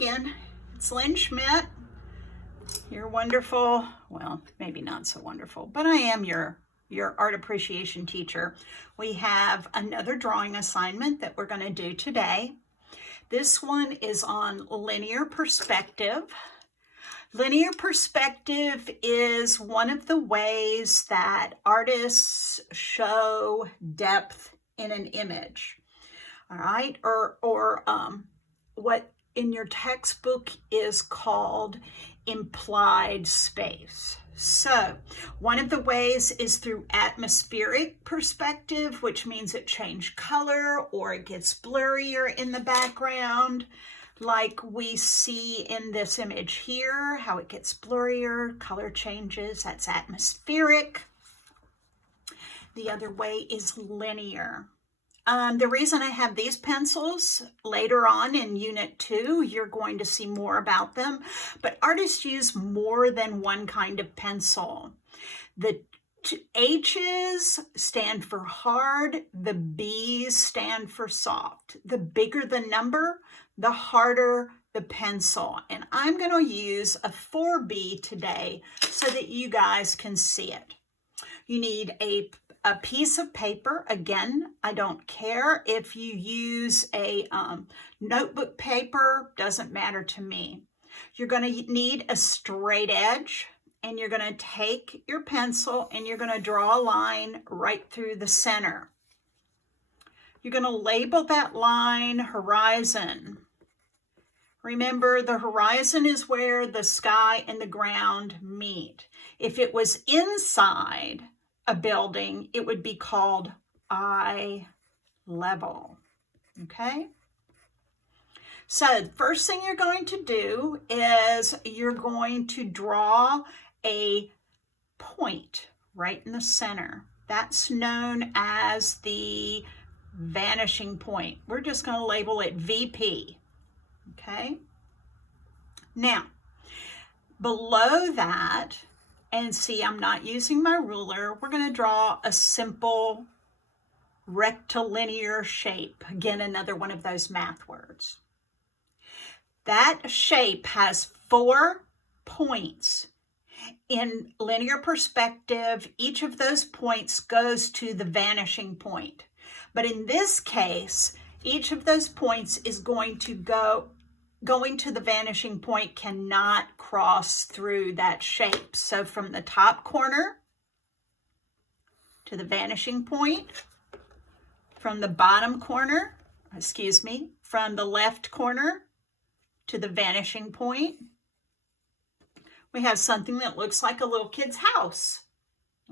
again. It's Lynn Schmidt. You're wonderful. Well, maybe not so wonderful, but I am your art appreciation teacher. We have another drawing assignment that we're going to do today. This one is on linear perspective. Linear perspective is one of the ways that artists show depth in an image. All right, or what in your textbook is called implied space. So one of the ways is through atmospheric perspective, which means it changes color or it gets blurrier in the background, like we see in this image here, how it gets blurrier, color changes, that's atmospheric. The other way is linear. The reason I have these pencils, later on in Unit 2, you're going to see more about them, but artists use more than one kind of pencil. The H's stand for hard, the B's stand for soft. The bigger the number, the harder the pencil. And I'm going to use a 4B today so that you guys can see it. You need a piece of paper. Again, I don't care if you use a notebook paper, doesn't matter to me. You're going to need a straight edge, and you're going to take your pencil and you're going to draw a line right through the center. You're going to label that line horizon. Remember, the horizon is where the sky and the ground meet. If it was inside a building, it would be called eye level. Okay? So the first thing you're going to do is you're going to draw a point right in the center. That's known as the vanishing point. We're just going to label it VP. Okay? Now, below that, and see, I'm not using my ruler, we're going to draw a simple rectilinear shape. Again, another one of those math words. That shape has 4 points. In linear perspective, each of those points goes to the vanishing point. But in this case, each of those points is going to going to the vanishing point cannot cross through that shape. So from the top corner to the vanishing point, from the bottom corner, from the left corner to the vanishing point, we have something that looks like a little kid's house.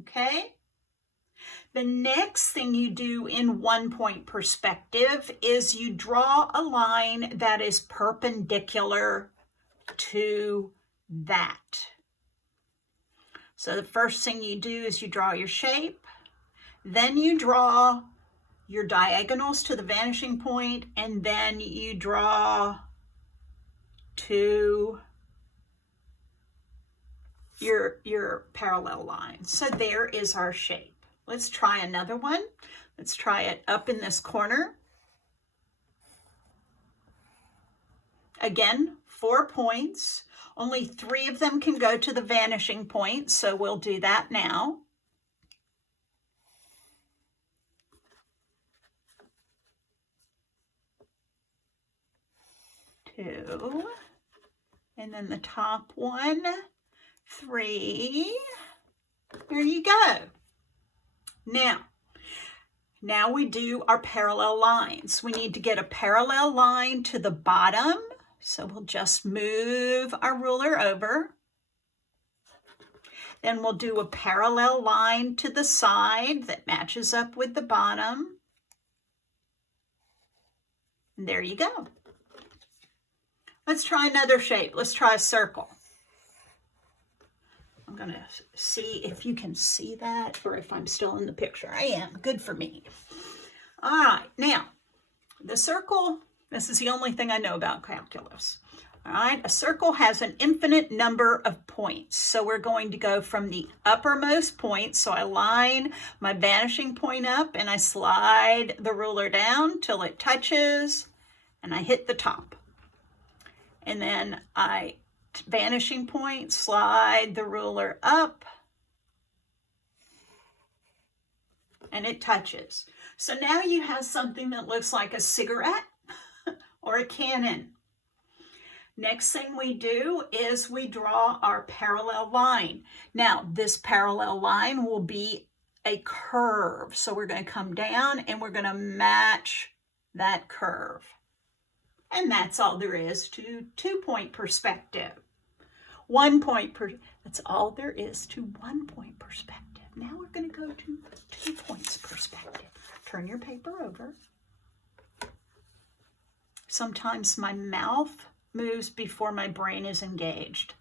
Okay? The next thing you do in 1-point perspective is you draw a line that is perpendicular to that. So the first thing you do is you draw your shape, then you draw your diagonals to the vanishing point, and then you draw to your parallel lines. So there is our shape. Let's try another one. Let's try it up in this corner. Again, 4 points. Only 3 of them can go to the vanishing point, so we'll do that now. 2, and then the top one, 3. There you go. Now we do our parallel lines. We need to get a parallel line to the bottom. So we'll just move our ruler over. Then we'll do a parallel line to the side that matches up with the bottom. And there you go. Let's try another shape. Let's try a circle. I'm going to see if you can see that or if I'm still in the picture. I am. Good for me. All right. Now, the circle, this is the only thing I know about calculus. All right. A circle has an infinite number of points. So we're going to go from the uppermost point. So I line my vanishing point up and I slide the ruler down till it touches and I hit the top. and then vanishing point, slide the ruler up, and it touches. So now you have something that looks like a cigarette or a cannon. Next thing we do is we draw our parallel line. Now, this parallel line will be a curve. So we're going to come down and we're going to match that curve. And that's all there is to 2-point perspective. 1 point that's all there is to 1 point perspective. Now we're going to go to 2 points perspective. Turn your paper over. Sometimes my mouth moves before my brain is engaged.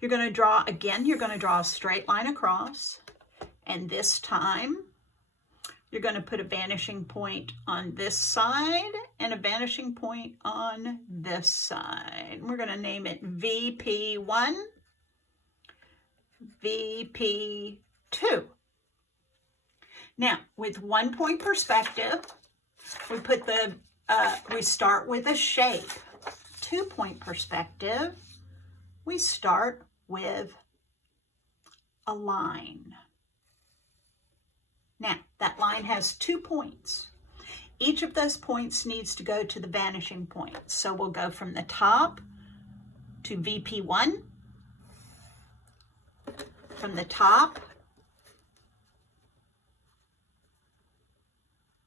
You're going to draw, again, you're going to draw a straight line across. And this time, you're going to put a vanishing point on this side and a vanishing point on this side. We're going to name it VP1, VP2. Now, with 1 point perspective, we start with a shape. 2 point perspective, we start with a line. Now, that line has 2 points. Each of those points needs to go to the vanishing point. So we'll go from the top to VP1, from the top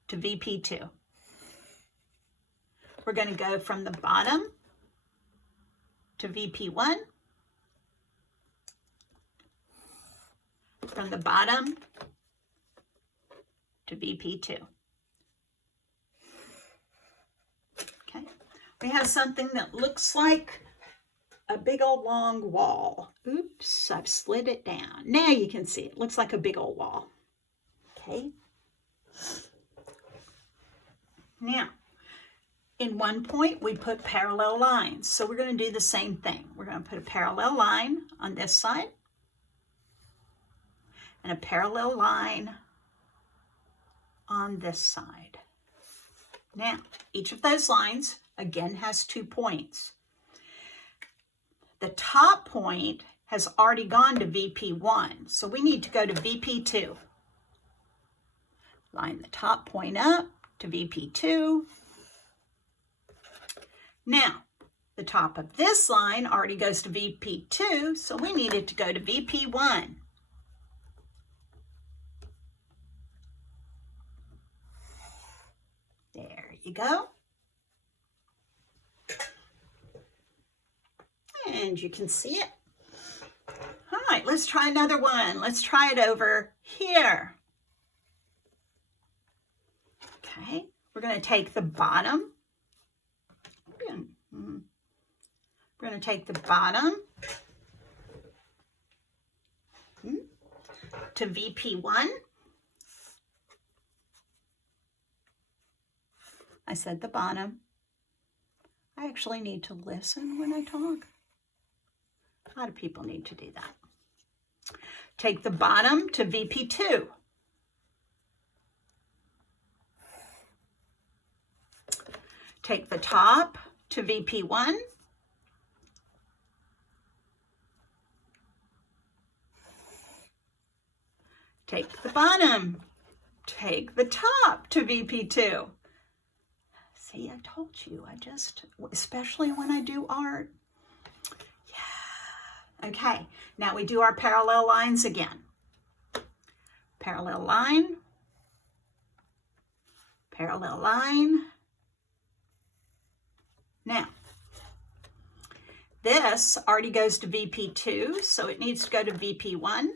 to VP2. We're going to go from the bottom to VP1, from the bottom to VP2. Okay, we have something that looks like a big old long wall. Oops, I've slid it down. Now you can see it looks like a big old wall. Okay. Now, in 1 point, we put parallel lines. So we're going to do the same thing. We're going to put a parallel line on this side and a parallel line on this side. Now, each of those lines, again, has 2 points. The top point has already gone to VP1, so we need to go to VP2. Line the top point up to VP2. Now, the top of this line already goes to VP2, so we need it to go to VP1. There you go. And you can see it. All right, let's try another one. Let's try it over here. Okay, we're going to take the bottom. We're going to take the bottom to VP1. I said the bottom. I actually need to listen when I talk. A lot of people need to do that. Take the bottom to VP2. Take the top to VP1. Take the bottom. Take the top to VP2. See, I told you, especially when I do art. Yeah. Okay, now we do our parallel lines again. Parallel line. Parallel line. Now, this already goes to VP2, so it needs to go to VP1.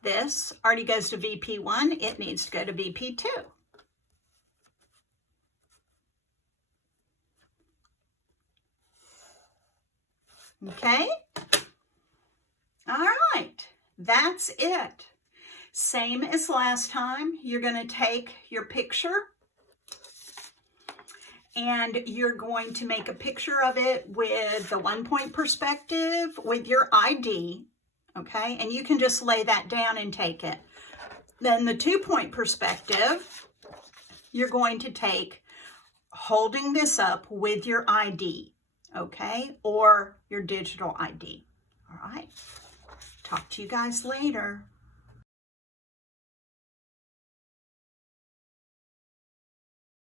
This already goes to VP1. It needs to go to VP2. Okay? All right. That's it. Same as last time. You're going to take your picture and you're going to make a picture of it with the 1 point perspective with your ID. Okay, and you can just lay that down and take it. Then the 2-point perspective, you're going to take holding this up with your ID, okay, or your digital ID. All right. Talk to you guys later.